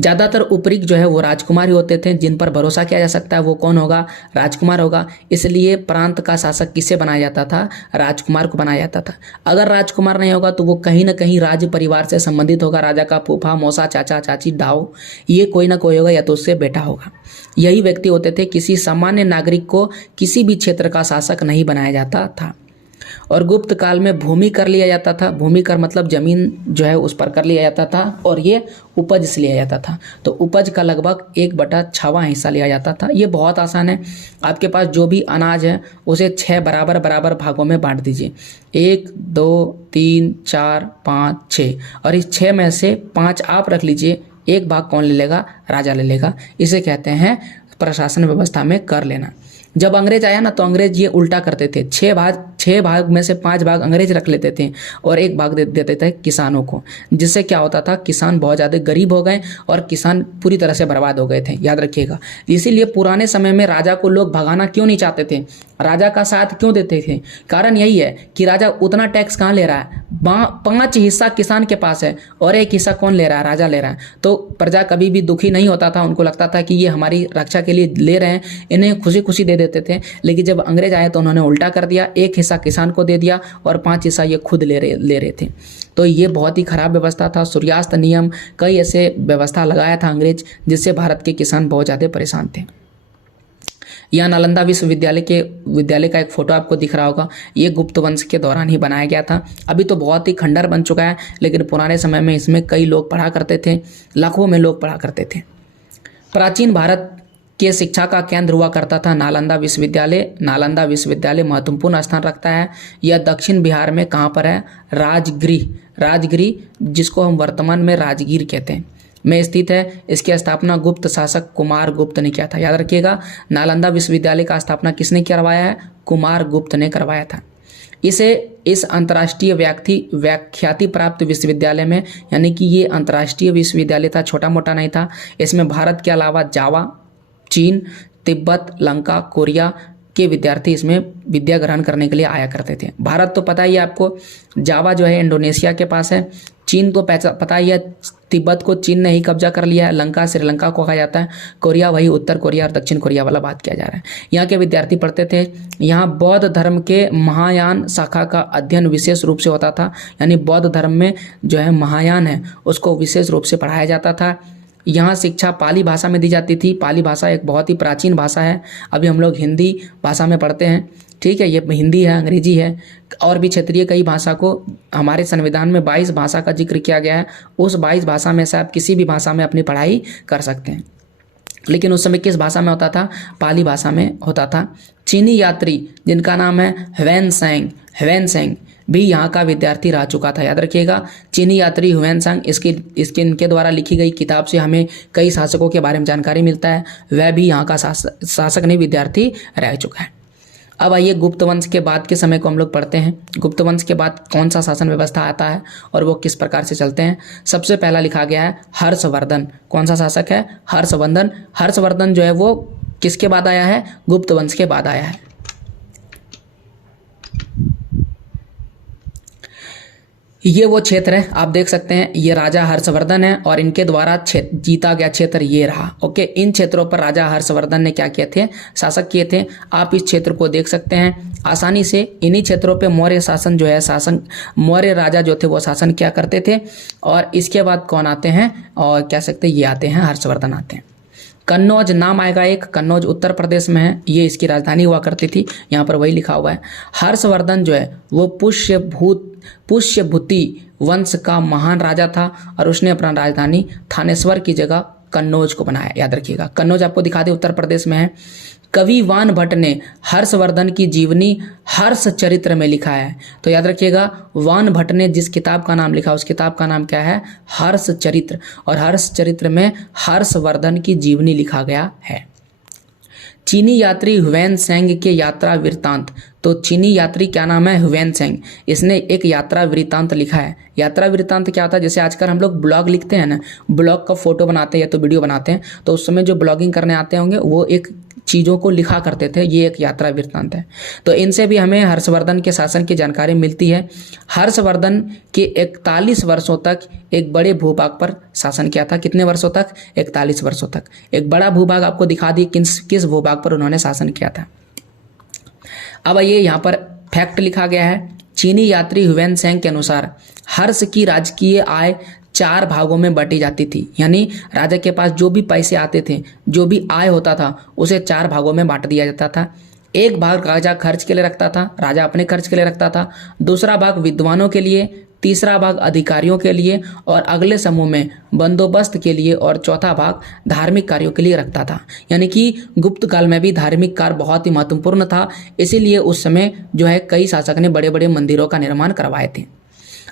ज्यादातर उपरीक जो है वो राजकुमार ही होते थे, जिन पर भरोसा किया जा सकता है वो कौन होगा, राजकुमार होगा। इसलिए प्रांत का शासक किसे बनाया जाता था, राजकुमार को बनाया जाता था। अगर राजकुमार नहीं होगा तो वो कहीं ना कहीं राज परिवार से संबंधित होगा, राजा का फूफा, मौसा, चाचा, चाची, दाऊ, ये कोई ना कोई होगा, या तो उससे बेटा होगा। यही व्यक्ति होते थे। किसी सामान्य नागरिक को किसी भी क्षेत्र का शासक नहीं बनाया जाता था। और गुप्त काल में भूमि कर लिया जाता था। भूमि कर मतलब जमीन जो है उस पर कर लिया जाता था और ये उपज से लिया जाता था। तो उपज का लगभग 1/6 हिस्सा लिया जाता था। ये बहुत आसान है। आपके पास जो भी अनाज है उसे 6 बराबर बराबर भागों में बांट दीजिए। 1 2 3 4 5 6 और इस 6 में से 5 आप रख लीजिए। एक भाग कौन ले लेगा? राजा ले लेगा। इसे कहते हैं प्रशासन व्यवस्था में कर लेना। जब अंग्रेज आया ना तो अंग्रेज ये उल्टा करते थे। 6 भाग में से 5 भाग अंग्रेज रख लेते थे और एक भाग दे देते थे किसानों को, जिससे क्या होता था, किसान बहुत ज़्यादा गरीब हो गए और किसान पूरी तरह से बर्बाद हो गए थे। याद रखिएगा। इसीलिए पुराने समय में राजा को लोग भगाना क्यों नहीं चाहते थे, राजा का साथ क्यों देते थे? कारण यही है कि राजा उतना टैक्स कहाँ ले रहा है, 5 हिस्सा किसान के पास है और 1 हिस्सा कौन ले रहा है? राजा ले रहा है। तो प्रजा कभी भी दुखी नहीं होता था। उनको लगता था कि ये हमारी रक्षा के लिए ले रहे हैं, इन्हें खुशी खुशी दे देते थे। लेकिन जब अंग्रेज आए तो उन्होंने उल्टा कर दिया, 1 हिस्सा किसान को दे दिया और 5 हिस्सा ये खुद ले रहे थे। तो ये बहुत ही खराब व्यवस्था था। सूर्यास्त नियम, कई ऐसे व्यवस्था लगाया था अंग्रेज, जिससे भारत के किसान बहुत ज़्यादा परेशान थे। यहाँ नालंदा विश्वविद्यालय का एक फोटो आपको दिख रहा होगा। ये गुप्त वंश के दौरान ही बनाया गया था। अभी तो बहुत ही खंडर बन चुका है, लेकिन पुराने समय में इसमें कई लोग पढ़ा करते थे, लाखों में लोग पढ़ा करते थे। प्राचीन भारत के शिक्षा का केंद्र हुआ करता था नालंदा विश्वविद्यालय। नालंदा विश्वविद्यालय महत्वपूर्ण स्थान रखता है। यह दक्षिण बिहार में कहाँ पर है? राजगृह, जिसको हम वर्तमान में राजगीर कहते हैं, में स्थित है। इसकी स्थापना गुप्त शासक कुमार गुप्त ने किया था। याद रखिएगा, नालंदा विश्वविद्यालय का स्थापना किसने करवाया है? कुमार गुप्त ने करवाया था। इसे इस अंतर्राष्ट्रीय व्याख्याति प्राप्त विश्वविद्यालय में, यानी कि ये अंतर्राष्ट्रीय विश्वविद्यालय था, छोटा मोटा नहीं था। इसमें भारत के अलावा जावा, चीन, तिब्बत, लंका, कोरिया के विद्यार्थी इसमें विद्या ग्रहण करने के लिए आया करते थे। भारत तो पता ही है आपको, जावा जो है इंडोनेशिया के पास है। चीन तो पता ही है, तिब्बत को चीन ने ही कब्जा कर लिया है। लंका श्रीलंका को कहा जाता है। कोरिया वही उत्तर कोरिया और दक्षिण कोरिया वाला बात किया जा रहा है। यहाँ के विद्यार्थी पढ़ते थे। यहाँ बौद्ध धर्म के महायान शाखा का अध्ययन विशेष रूप से होता था। यानी बौद्ध धर्म में जो है महायान है उसको विशेष रूप से पढ़ाया जाता था। यहाँ शिक्षा पाली भाषा में दी जाती थी। पाली भाषा एक बहुत ही प्राचीन भाषा है। अभी हम लोग हिंदी भाषा में पढ़ते हैं, ठीक है। ये हिंदी है, अंग्रेजी है और भी क्षेत्रीय कई भाषा को हमारे संविधान में 22 भाषा का जिक्र किया गया है। उस 22 भाषा में से आप किसी भी भाषा में अपनी पढ़ाई कर सकते हैं। लेकिन उस समय किस भाषा में होता था? पाली भाषा में होता था। चीनी यात्री जिनका नाम है ह्वेनसेंग भी यहाँ का विद्यार्थी रह चुका था। याद रखिएगा, चीनी यात्री ह्वेनसेंग, इनके द्वारा लिखी गई किताब से हमें कई शासकों के बारे में जानकारी मिलता है। वह भी यहाँ का शासक नहीं, विद्यार्थी रह चुका है। अब आइए गुप्त वंश के बाद के समय को हम लोग पढ़ते हैं। गुप्त वंश के बाद कौन सा शासन व्यवस्था आता है और वो किस प्रकार से चलते हैं। सबसे पहला लिखा गया है हर्षवर्धन। कौन सा शासक है? हर्षवर्धन। हर्षवर्धन जो है वो किसके बाद आया है? गुप्त वंश के बाद आया है। ये वो क्षेत्र है, आप देख सकते हैं, ये राजा हर्षवर्धन है और इनके द्वारा जीता गया क्षेत्र ये रहा। ओके, इन क्षेत्रों पर राजा हर्षवर्धन ने क्या किए थे? शासक किए थे। आप इस क्षेत्र को देख सकते हैं आसानी से। इन्हीं क्षेत्रों पे मौर्य शासन जो है, मौर्य राजा जो थे वो शासन क्या करते थे। और इसके बाद कौन आते हैं और कह सकते हैं ये आते हैं, हर्षवर्धन आते हैं। कन्नौज नाम आएगा एक, कन्नौज उत्तर प्रदेश में है, ये इसकी राजधानी हुआ करती थी। यहाँ पर वही लिखा हुआ है। हर्षवर्धन जो है वो पुष्यभूति वंश का महान राजा था और उसने अपना राजधानी थानेश्वर की जगह कन्नौज को बनाया। याद रखिएगा, कन्नौज आपको दिखा दे उत्तर प्रदेश में है। कवि वान भट्ट ने हर्षवर्धन की जीवनी हर्ष चरित्र में लिखा है। तो याद रखिएगा, वान भट्ट ने जिस किताब का नाम लिखा उस किताब का नाम क्या है? हर्ष चरित्र। और हर्ष चरित्र में हर्षवर्धन की जीवनी लिखा गया है। चीनी यात्री ह्वेनसेंग के यात्रा वृत्तांत। तो चीनी यात्री क्या नाम है? ह्वेनसेंग। इसने एक यात्रा वृत्तांत लिखा है। यात्रा वृत्तांत क्या होता है? जैसे आजकल हम लोग ब्लॉग लिखते हैं ना, ब्लॉग का फोटो बनाते हैं या तो वीडियो बनाते हैं, तो उस समय जो ब्लॉगिंग करने आते होंगे वो एक चीज़ों को लिखा करते थे। ये एक यात्रा वृत्तांत है। तो इनसे भी हमें हर्षवर्धन के शासन की जानकारी मिलती है। हर्षवर्धन के 41 वर्षों तक एक बड़े भूभाग पर शासन किया था। कितने वर्षों तक? 41 वर्षों तक। एक बड़ा भूभाग आपको दिखा दी किस भूभाग पर उन्होंने शासन किया था। अब ये यहाँ पर फैक्ट लिखा गया है। चीनी यात्री ह्वेनसेंग के अनुसार हर्ष की राजकीय आय 4 भागों में बांटी जाती थी। यानी राजा के पास जो भी पैसे आते थे, जो भी आय होता था, उसे 4 भागों में बांट दिया जाता था। एक भाग राजा खर्च के लिए रखता था, राजा अपने खर्च के लिए रखता था, दूसरा भाग विद्वानों के लिए, तीसरा भाग अधिकारियों के लिए और अगले समूह में बंदोबस्त के लिए और चौथा भाग धार्मिक कार्यों के लिए रखता था। यानी कि गुप्त काल में भी धार्मिक कार्य बहुत ही महत्वपूर्ण था, इसीलिए उस समय जो है कई शासक ने बड़े बड़े मंदिरों का निर्माण करवाए थे।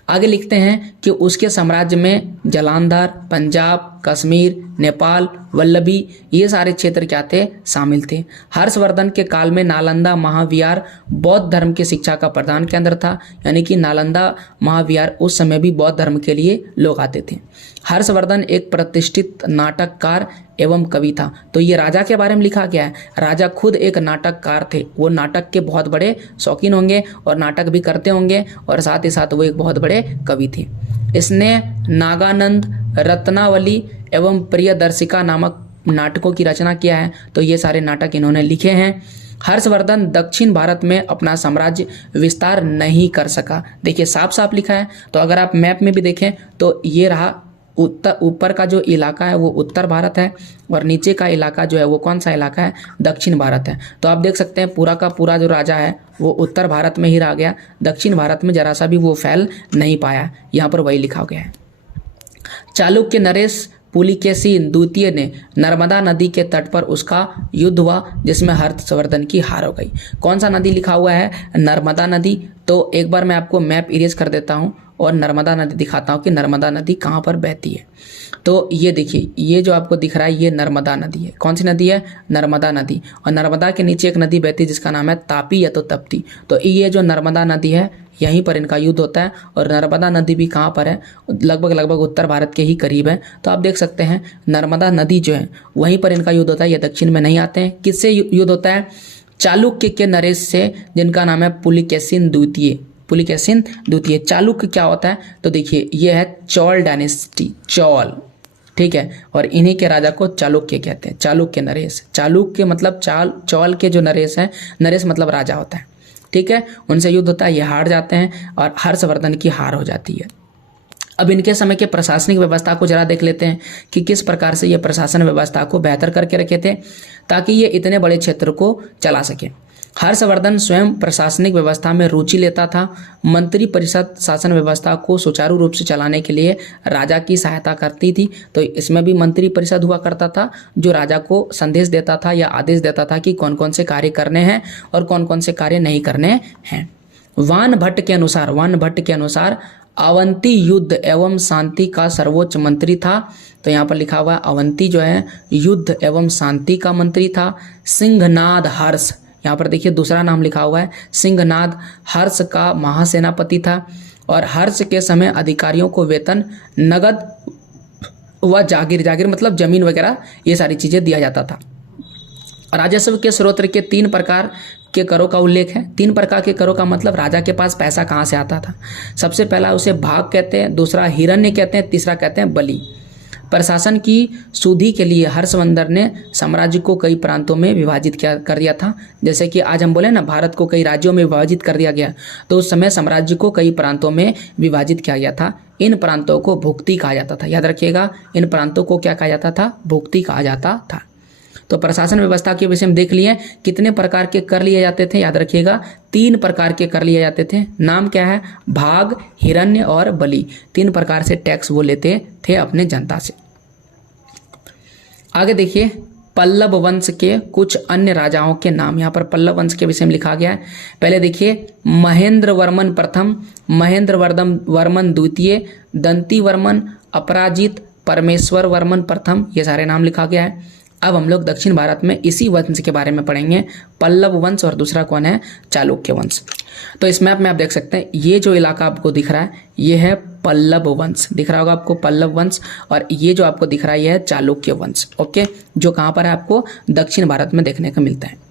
आगे लिखते हैं कि उसके साम्राज्य में जालंधर, पंजाब, कश्मीर, नेपाल, वल्लभी ये सारे क्षेत्र क्या थे, शामिल थे। हर्षवर्धन के काल में नालंदा महाविहार बौद्ध धर्म की शिक्षा का प्रधान केंद्र था। यानी कि नालंदा महाविहार उस समय भी बौद्ध धर्म के लिए लोग आते थे। हर्षवर्धन एक प्रतिष्ठित नाटककार एवं कवि था। तो ये राजा के बारे में लिखा गया है। राजा खुद एक नाटककार थे, वो नाटक के बहुत बड़े शौकीन होंगे और नाटक भी करते होंगे और साथ ही साथ वो एक बहुत बड़े कवि थे। इसने नागानंद, रत्नावली एवं प्रियदर्शिका नामक नाटकों की रचना किया है। तो ये सारे नाटक इन्होंने लिखे हैं। हर्षवर्धन दक्षिण भारत में अपना साम्राज्य विस्तार नहीं कर सका। देखिए साफ साफ लिखा है। तो अगर आप मैप में भी देखें तो ये रहा ऊपर का जो इलाका है वो उत्तर भारत है और नीचे का इलाका जो है वो कौन सा इलाका है, दक्षिण भारत है। तो आप देख सकते हैं पूरा का पूरा जो राजा है वो उत्तर भारत में ही रह गया, दक्षिण भारत में जरा सा भी वो फैल नहीं पाया। यहाँ पर वही लिखा गया है। चालुक्य नरेश पुलिकेशिन द्वितीय ने नर्मदा नदी के तट पर उसका युद्ध हुआ जिसमें हर्षवर्धन की हार हो गई। कौन सा नदी लिखा हुआ है, नर्मदा नदी। तो एक बार मैं आपको मैप इरेज कर देता हूँ और नर्मदा नदी दिखाता हूँ कि नर्मदा नदी कहाँ पर बहती है। तो ये देखिए, ये जो आपको दिख रहा है ये नर्मदा नदी है। कौन सी नदी है, नर्मदा नदी। और नर्मदा के नीचे एक नदी बहती है जिसका नाम है तापी या तो तप्ती। तो ये जो नर्मदा नदी है यहीं पर इनका युद्ध होता है। और नर्मदा नदी भी कहाँ पर है, लगभग उत्तर भारत के ही करीब है। तो आप देख सकते हैं नर्मदा नदी जो है वहीं पर इनका युद्ध होता है। ये दक्षिण में नहीं आते हैं। किससे युद्ध होता है, चालुक्य के नरेश से जिनका नाम है पुलिकेशिन द्वितीय। पुलिकेशिन द्वितीय। चालुक्य क्या होता है, तो देखिए ये है चौल डायनेस्टी, चौल, ठीक है। और इन्हीं के राजा को चालुक्य कहते हैं, चालुक्य नरेश। चालुक्य मतलब चौल के जो नरेश है, नरेश मतलब राजा होता है, ठीक है। उनसे युद्ध होता है, ये हार जाते हैं और हर्षवर्धन की हार हो जाती है। अब इनके समय के प्रशासनिक व्यवस्था को जरा देख लेते हैं कि किस प्रकार से ये प्रशासन व्यवस्था को बेहतर करके रखे थे ताकि ये इतने बड़े क्षेत्र को चला सके। हर्षवर्धन स्वयं प्रशासनिक व्यवस्था में रुचि लेता था। मंत्री परिषद शासन व्यवस्था को सुचारू रूप से चलाने के लिए राजा की सहायता करती थी। तो इसमें भी मंत्री परिषद हुआ करता था जो राजा को संदेश देता था या आदेश देता था कि कौन कौन से कार्य करने हैं और कौन कौन से कार्य नहीं करने हैं। वान भट्ट के अनुसार अवंती युद्ध एवं शांति का सर्वोच्च मंत्री था। तो यहाँ पर लिखा हुआ है अवंती जो है युद्ध एवं शांति का मंत्री था। सिंहनाद हर्ष, यहाँ पर देखिए दूसरा नाम लिखा हुआ है, सिंहनाद हर्ष का महासेनापति था। और हर्ष के समय अधिकारियों को वेतन, नगद व जागीर मतलब जमीन वगैरह ये सारी चीजें दिया जाता था। राजस्व के स्रोत के 3 प्रकार के करों का उल्लेख है। 3 प्रकार के करों का मतलब राजा के पास पैसा कहाँ से आता था। सबसे पहला उसे भाग कहते हैं, दूसरा हिरण्य कहते हैं, तीसरा कहते हैं बलि। प्रशासन की सुधि के लिए हर्षवर्धन ने साम्राज्य को कई प्रांतों में विभाजित कर दिया था। जैसे कि आज हम बोले ना भारत को कई राज्यों में विभाजित कर दिया गया, तो उस समय साम्राज्य को कई प्रांतों में विभाजित किया गया था। इन प्रांतों को भुक्ति कहा जाता था। याद रखिएगा, इन प्रांतों को क्या कहा जाता था, भुक्ति कहा जाता था। तो प्रशासन व्यवस्था के विषय में देख लिए कितने प्रकार के कर लिए जाते थे। याद रखिएगा 3 प्रकार के कर लिए जाते थे। नाम क्या है, भाग, हिरण्य और बलि। 3 प्रकार से टैक्स वो लेते थे अपने जनता से। आगे देखिए पल्लव वंश के कुछ अन्य राजाओं के नाम। यहाँ पर पल्लव वंश के विषय में लिखा गया है। पहले देखिए महेंद्र वर्मन प्रथम, महेंद्र वर्मन द्वितीय, दंती वर्मन, अपराजित, परमेश्वर वर्मन प्रथम, ये सारे नाम लिखा गया है। अब हम लोग दक्षिण भारत में इसी वंश के बारे में पढ़ेंगे, पल्लव वंश, और दूसरा कौन है, चालुक्य वंश। तो इस मैप में आप देख सकते हैं ये जो इलाका आपको दिख रहा है ये है पल्लव वंश, दिख रहा होगा आपको पल्लव वंश, और ये जो आपको दिख रहा है ये है चालुक्य वंश। ओके, जो कहाँ पर है, आपको दक्षिण भारत में देखने को मिलता है।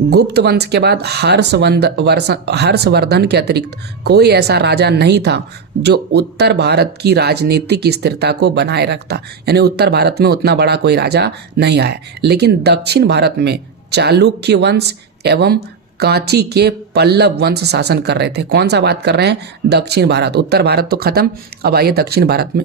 गुप्त वंश के बाद हर्षवर्धन के अतिरिक्त कोई ऐसा राजा नहीं था जो उत्तर भारत की राजनीतिक स्थिरता को बनाए रखता। यानी उत्तर भारत में उतना बड़ा कोई राजा नहीं आया, लेकिन दक्षिण भारत में चालुक्य वंश एवं कांची के पल्लव वंश शासन कर रहे थे। कौन सा बात कर रहे हैं, दक्षिण भारत। उत्तर भारत तो खत्म, अब आइए दक्षिण भारत में,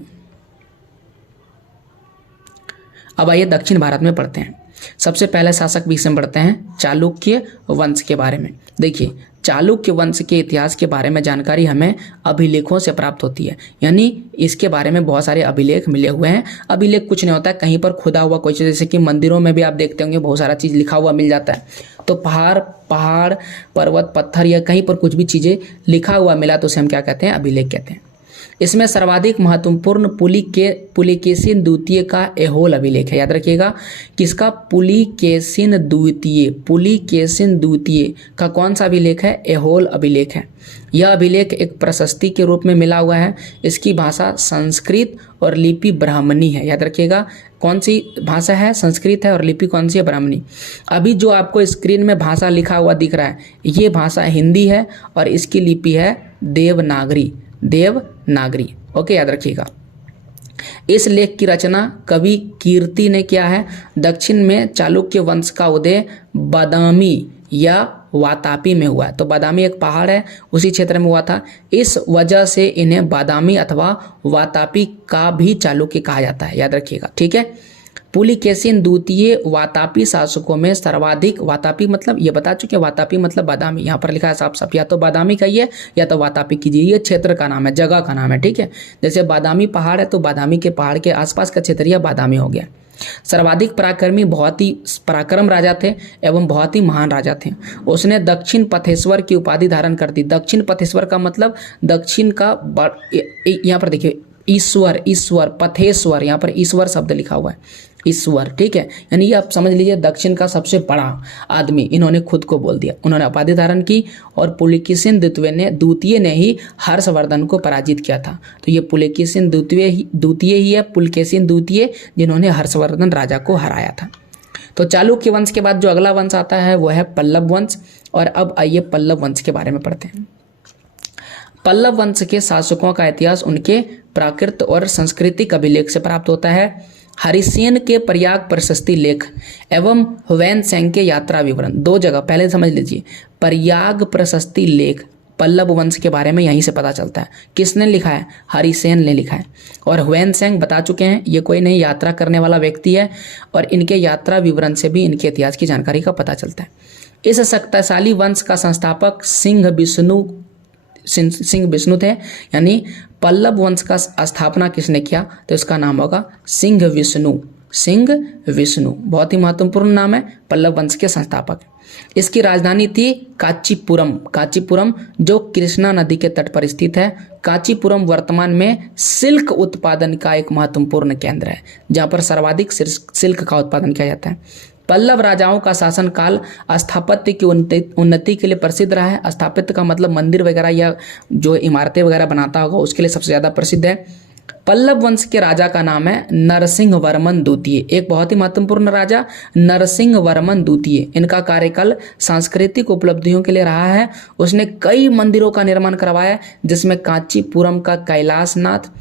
पढ़ते हैं। सबसे पहले शासक भी इसमें बढ़ते हैं चालुक्य वंश के बारे में। देखिए, चालुक्य वंश के इतिहास के बारे में जानकारी हमें अभिलेखों से प्राप्त होती है, यानी इसके बारे में बहुत सारे अभिलेख मिले हुए हैं। अभिलेख कुछ नहीं होता है, कहीं पर खुदा हुआ कोई चीज़, जैसे कि मंदिरों में भी आप देखते होंगे बहुत सारा चीज़ लिखा हुआ मिल जाता है। तो पहाड़ पर्वत पत्थर या कहीं पर कुछ भी चीज़ें लिखा हुआ मिला तो उसे हम क्या कहते हैं, अभिलेख कहते हैं। इसमें सर्वाधिक महत्वपूर्ण पुलिकेशिन द्वितीय का एहोल अभिलेख है। याद रखिएगा किसका, पुलिकेशिन द्वितीय का कौन सा अभिलेख है, एहोल अभिलेख है। यह अभिलेख एक प्रशस्ति के रूप में मिला हुआ है। इसकी भाषा संस्कृत और लिपि ब्राह्मणी है। याद रखिएगा कौन सी भाषा है, संस्कृत है, और लिपि कौन सी है, ब्राह्मणी। अभी जो आपको स्क्रीन में भाषा लिखा हुआ दिख रहा है ये भाषा हिंदी है और इसकी लिपि है देवनागरी। ओके, याद रखिएगा। इस लेख की रचना कवि कीर्ति ने किया है। दक्षिण में चालुक्य वंश का उदय बादामी या वातापी में हुआ है। तो बादामी एक पहाड़ है, उसी क्षेत्र में हुआ था। इस वजह से इन्हें बादामी अथवा वातापी का भी चालुक्य कहा जाता है। याद रखिएगा, ठीक है। पुलिकेशिन द्वितीय वातापी शासकों में सर्वाधिक, वातापी मतलब ये बता चुके हैं, वातापी मतलब बादामी। यहाँ पर लिखा है साफ साफ, या तो बादामी कहिए या तो वातापी कीजिए। ये क्षेत्र का नाम है, जगह का नाम है, ठीक है। जैसे बादामी पहाड़ है तो बादामी के पहाड़ के आसपास का क्षेत्र यह बादामी हो गया। सर्वाधिक पराक्रमी, बहुत ही पराक्रम राजा थे एवं बहुत ही महान राजा थे। उसने दक्षिण पथेश्वर की उपाधि धारण कर दी। दक्षिण पथेश्वर का मतलब दक्षिण का, यहाँ पर देखिए ईश्वर पथेश्वर, यहाँ पर ईश्वर शब्द लिखा हुआ है, ईश्वर, ठीक है। यानी ये आप समझ लीजिए दक्षिण का सबसे बड़ा आदमी इन्होंने खुद को बोल दिया। उन्होंने उपाधि धारण की और पुलिकेशिन द्वितीय ने ही हर्षवर्धन को पराजित किया था। तो ये पुलिकेशिन द्वितीय ही है, पुलकेशिन द्वितीय, जिन्होंने हर्षवर्धन राजा को हराया था। तो चालुक्य वंश के बाद जो अगला वंश आता है वो है पल्लव वंश। और अब आइए पल्लव वंश के बारे में पढ़ते हैं। पल्लव वंश के शासकों का इतिहास उनके प्राकृत और सांस्कृतिक अभिलेख से प्राप्त होता है। हरिसेन के प्रयाग प्रशस्ति लेख एवं हुवैनसेंग के यात्रा विवरण, दो जगह पहले समझ लीजिए। प्रयाग प्रशस्ति लेख पल्लव वंश के बारे में यहीं से पता चलता है। किसने लिखा है, हरिसेन ने लिखा है। और हुवैनसेंग बता चुके हैं, ये कोई नहीं यात्रा करने वाला व्यक्ति है, और इनके यात्रा विवरण से भी इनके इतिहास की जानकारी का पता चलता है। इस शक्तिशाली वंश का संस्थापक सिंह विष्णु थे। यानी पल्लव वंश का स्थापना किसने किया, तो इसका नाम होगा सिंह विष्णु। बहुत ही महत्वपूर्ण नाम है, पल्लव वंश के संस्थापक। इसकी राजधानी थी कांचीपुरम, जो कृष्णा नदी के तट पर स्थित है। कांचीपुरम वर्तमान में सिल्क उत्पादन का एक महत्वपूर्ण केंद्र है, जहाँ पर सर्वाधिक सिल्क का उत्पादन किया जाता है। पल्लव राजाओं का शासनकाल स्थापत्य की उन्नति के लिए प्रसिद्ध रहा है। स्थापत्य का मतलब मंदिर वगैरह या जो इमारतें वगैरह बनाता होगा उसके लिए सबसे ज़्यादा प्रसिद्ध है। पल्लव वंश के राजा का नाम है नरसिंह वर्मन द्वितीय। एक बहुत ही महत्वपूर्ण राजा नरसिंह वर्मन द्वितीय। इनका कार्यकाल सांस्कृतिक उपलब्धियों के लिए रहा है। उसने कई मंदिरों का निर्माण करवाया, जिसमें कांचीपुरम का कैलाशनाथ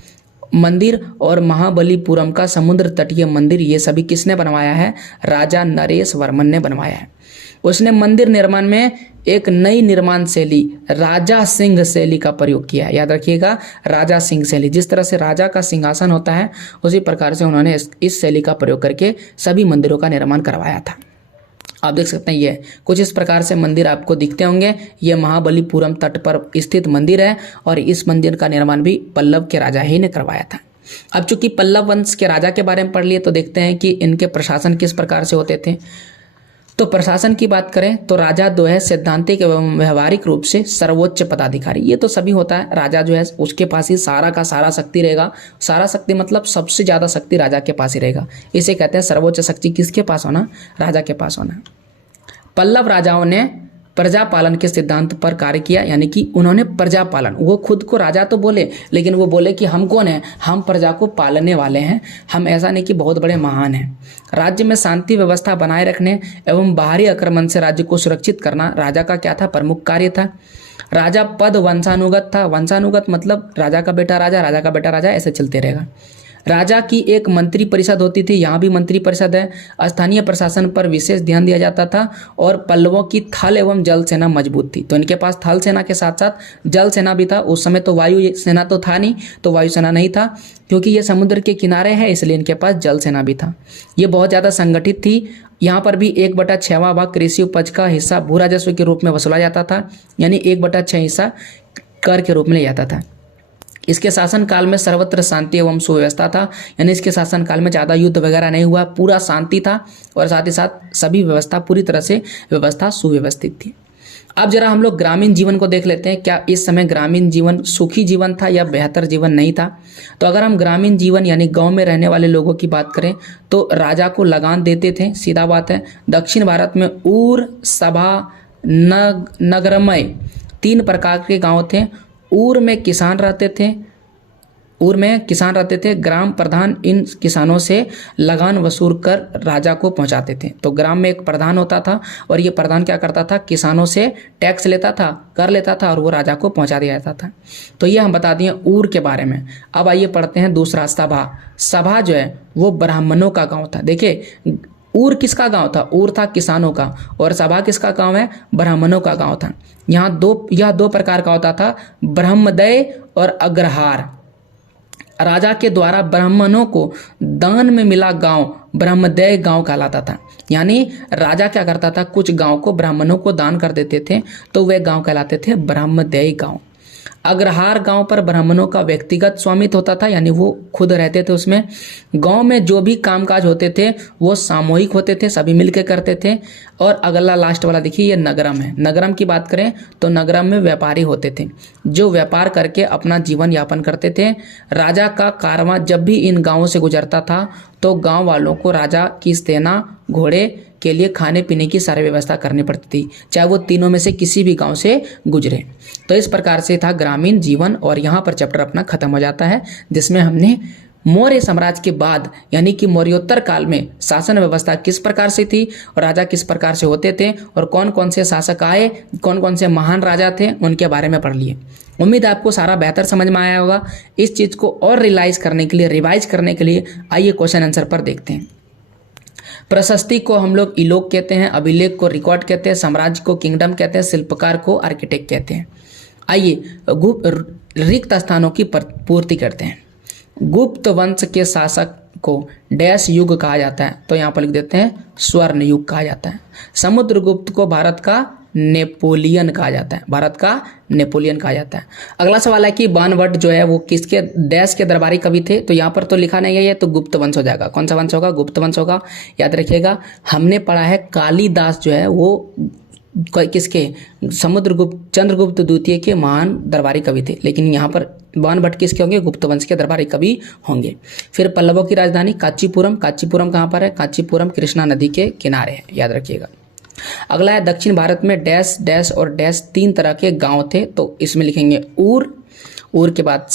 मंदिर और महाबलीपुरम का समुद्र तटीय मंदिर, ये सभी किसने बनवाया है, राजा नरेश वर्मन ने बनवाया है। उसने मंदिर निर्माण में एक नई निर्माण शैली राजा सिंह शैली का प्रयोग किया है। याद रखिएगा, राजा सिंह शैली, जिस तरह से राजा का सिंहासन होता है उसी प्रकार से उन्होंने इस शैली का प्रयोग करके सभी मंदिरों का निर्माण करवाया था। आप देख सकते हैं, ये कुछ इस प्रकार से मंदिर आपको दिखते होंगे। ये महाबलीपुरम तट पर स्थित मंदिर है और इस मंदिर का निर्माण भी पल्लव के राजा ही ने करवाया था। अब चूंकि पल्लव वंश के राजा के बारे में पढ़ लिए तो देखते हैं कि इनके प्रशासन किस प्रकार से होते थे। तो प्रशासन की बात करें तो राजा जो है सैद्धांतिक एवं व्यवहारिक रूप से सर्वोच्च पदाधिकारी, ये तो सभी होता है। राजा जो है उसके पास ही सारा का सारा शक्ति रहेगा। सारा शक्ति मतलब सबसे ज़्यादा शक्ति राजा के पास ही रहेगा। इसे कहते हैं सर्वोच्च शक्ति किसके पास होना, राजा के पास होना। पल्लव राजाओं ने प्रजा पालन के सिद्धांत पर कार्य किया, यानी कि उन्होंने प्रजा पालन, वो खुद को राजा तो बोले लेकिन वो बोले कि हम कौन हैं, हम प्रजा को पालने वाले हैं। हम ऐसा नहीं कि बहुत बड़े महान हैं। राज्य में शांति व्यवस्था बनाए रखने एवं बाहरी आक्रमण से राज्य को सुरक्षित करना राजा का क्या था, प्रमुख कार्य था। राजा पद वंशानुगत था। वंशानुगत मतलब राजा का बेटा राजा, राजा का बेटा राजा, ऐसे चलते रहेगा। राजा की एक मंत्री परिषद होती थी, यहाँ भी मंत्री परिषद है। स्थानीय प्रशासन पर विशेष ध्यान दिया जाता था और पल्लवों की थल एवं जल सेना मजबूत थी। तो इनके पास थल सेना के साथ साथ जल सेना भी था। उस समय तो वायु सेना तो था नहीं, तो वायु सेना नहीं था, क्योंकि ये समुद्र के किनारे है इसलिए इनके पास जल सेना भी था। ये बहुत ज़्यादा संगठित थी। यहाँ पर भी 1/6 भाग कृषि उपज का हिस्सा भू राजस्व के रूप में वसूला जाता था, यानी 1/6 हिस्सा कर के रूप में लिया जाता था। इसके शासनकाल में सर्वत्र शांति एवं सुव्यवस्था था, यानी इसके शासनकाल में ज़्यादा युद्ध वगैरह नहीं हुआ, पूरा शांति था और साथ ही साथ सभी व्यवस्था पूरी तरह से व्यवस्था सुव्यवस्थित थी। अब जरा हम लोग ग्रामीण जीवन को देख लेते हैं। क्या इस समय ग्रामीण जीवन सुखी जीवन था या बेहतर जीवन नहीं था? तो अगर हम ग्रामीण जीवन यानी गांव में रहने वाले लोगों की बात करें तो राजा को लगान देते थे, सीधा बात है। दक्षिण भारत में ऊर, सभा, नगरमय 3 प्रकार के गांव थे। ऊर में किसान रहते थे। ग्राम प्रधान इन किसानों से लगान वसूल कर राजा को पहुंचाते थे। तो ग्राम में एक प्रधान होता था और ये प्रधान क्या करता था, किसानों से टैक्स लेता था, कर लेता था और वो राजा को पहुंचा दिया जाता था। तो ये हम बता दिए ऊर के बारे में। अब आइए पढ़ते हैं दूसरा, सभा। सभा जो है वो ब्राह्मणों का गाँव था। देखिए ऊर किसका गांव था? ऊर था किसानों का, और सभा किसका गांव है? ब्राह्मणों का गांव था। यह दो प्रकार का होता था, ब्रह्मदय और अग्रहार। राजा के द्वारा ब्राह्मणों को दान में मिला गांव ब्रह्मदय गांव कहलाता था। यानी राजा क्या करता था, कुछ गांव को ब्राह्मणों को दान कर देते थे, तो वे गांव कहलाते थे ब्रह्मदय गांव। अग्रहार गांव पर ब्राह्मणों का व्यक्तिगत स्वामित्व होता था, यानी वो खुद रहते थे उसमें। गांव में जो भी कामकाज होते थे वो सामूहिक होते थे, सभी मिलकर करते थे। और अगला लास्ट वाला देखिए, ये नगरम है। नगरम की बात करें तो नगरम में व्यापारी होते थे जो व्यापार करके अपना जीवन यापन करते थे। राजा का कारवां जब भी इन गांवों से गुजरता था तो गांव वालों को राजा की सेना, घोड़े के लिए खाने पीने की सारी व्यवस्था करनी पड़ती थी, चाहे वो तीनों में से किसी भी गांव से गुजरे। तो इस प्रकार से था ग्रामीण जीवन। और यहाँ पर चैप्टर अपना खत्म हो जाता है, जिसमें हमने मौर्य साम्राज्य के बाद यानी कि मौर्योत्तर काल में शासन व्यवस्था किस प्रकार से थी और राजा किस प्रकार से होते थे और कौन कौन से शासक आए, कौन कौन से महान राजा थे, उनके बारे में पढ़ लिए। उम्मीद है आपको सारा बेहतर समझ में आया होगा। इस चीज़ को और रिवाइज करने के लिए आइए क्वेश्चन आंसर पर देखते हैं। प्रशस्ति को हम लोग इलोक कहते हैं, अभिलेख को रिकॉर्ड कहते हैं, साम्राज्य को किंगडम कहते हैं, शिल्पकार को आर्किटेक्ट कहते हैं। आइए रिक्त स्थानों की पूर्ति करते हैं। गुप्त वंश के शासक को डैश युग कहा जाता है, तो यहाँ पर लिख देते हैं स्वर्ण युग कहा जाता है। समुद्रगुप्त को भारत का नेपोलियन कहा जाता है। अगला सवाल है कि बाणभट्ट जो है वो किसके डैश के दरबारी कवि थे? तो यहाँ पर तो लिखा नहीं है, तो गुप्त वंश हो जाएगा। कौन सा वंश होगा? गुप्त वंश होगा। याद रखिएगा, हमने पढ़ा है कालिदास जो है वो किसके, चंद्रगुप्त द्वितीय के महान दरबारी कवि थे, लेकिन यहाँ पर बाणभट्ट किसके होंगे? गुप्त वंश के दरबारी कवि होंगे। फिर पल्लवों की राजधानी कांचीपुरम कहाँ पर है? कांचीपुरम कृष्णा नदी के किनारे है, याद रखिएगा। अगला है दक्षिण भारत में डैश डैश और डैश 3 तरह के गांव थे, तो इसमें लिखेंगे ऊर के बाद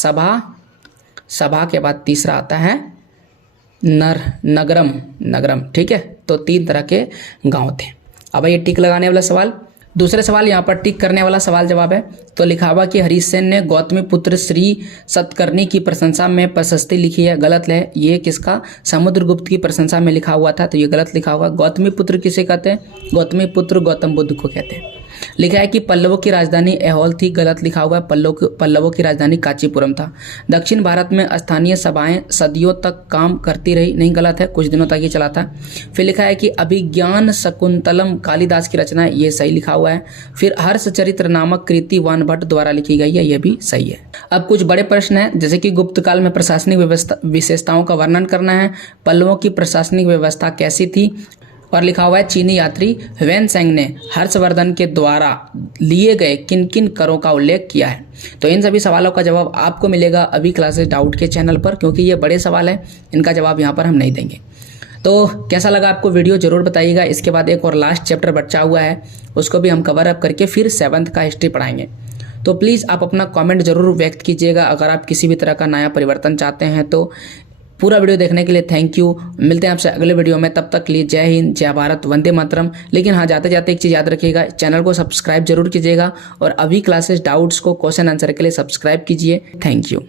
सभा के बाद तीसरा आता है नगरम। ठीक है, तो 3 तरह के गांव थे। अब ये टिक लगाने वाला सवाल। दूसरे सवाल यहाँ पर टिक करने वाला सवाल जवाब है। तो लिखा हुआ कि हरिसेन ने गौतमी पुत्र श्री सतकर्णी की प्रशंसा में प्रशस्ति लिखी है, गलत है। ये किसका? समुद्रगुप्त की प्रशंसा में लिखा हुआ था, तो ये गलत लिखा हुआ। गौतमी पुत्र किसे कहते हैं? गौतमी पुत्र गौतम बुद्ध को कहते हैं। लिखा है कि पल्लवों की राजधानी ऐहोल थी, गलत लिखा हुआ है। पल्लवों की राजधानी कांचीपुरम था। दक्षिण भारत में स्थानीय सभाएं सदियों तक काम करती रही, नहीं, गलत है, कुछ दिनों तक ही चला था। फिर लिखा है कि अभिज्ञान शकुंतलम कालिदास की रचना है, ये सही लिखा हुआ है। फिर हर्षचरित्र नामक कृति बाणभट्ट द्वारा लिखी गई है, ये भी सही है। अब कुछ बड़े प्रश्न हैं, जैसे कि गुप्त काल में प्रशासनिक विशेषताओं का वर्णन करना है, पल्लवों की प्रशासनिक व्यवस्था कैसी थी, और लिखा हुआ है चीनी यात्री वेनसेंग ने हर्षवर्धन के द्वारा लिए गए किन किन करों का उल्लेख किया है। तो इन सभी सवालों का जवाब आपको मिलेगा अभी क्लासेस डाउट के चैनल पर, क्योंकि ये बड़े सवाल हैं, इनका जवाब यहाँ पर हम नहीं देंगे। तो कैसा लगा आपको वीडियो जरूर बताइएगा। इसके बाद एक और लास्ट चैप्टर बचा हुआ है, उसको भी हम कवर अप करके फिर 7th का हिस्ट्री पढ़ाएंगे। तो प्लीज़ आप अपना कमेंट जरूर व्यक्त कीजिएगा अगर आप किसी भी तरह का नया परिवर्तन चाहते हैं तो। पूरा वीडियो देखने के लिए थैंक यू। मिलते हैं आपसे अगले वीडियो में, तब तक के लिए जय हिंद, जय भारत, वंदे मातरम। लेकिन हाँ, जाते जाते एक चीज़ याद रखिएगा, चैनल को सब्सक्राइब जरूर कीजिएगा और अभी क्लासेस डाउट्स को क्वेश्चन आंसर के लिए सब्सक्राइब कीजिए। Thank you.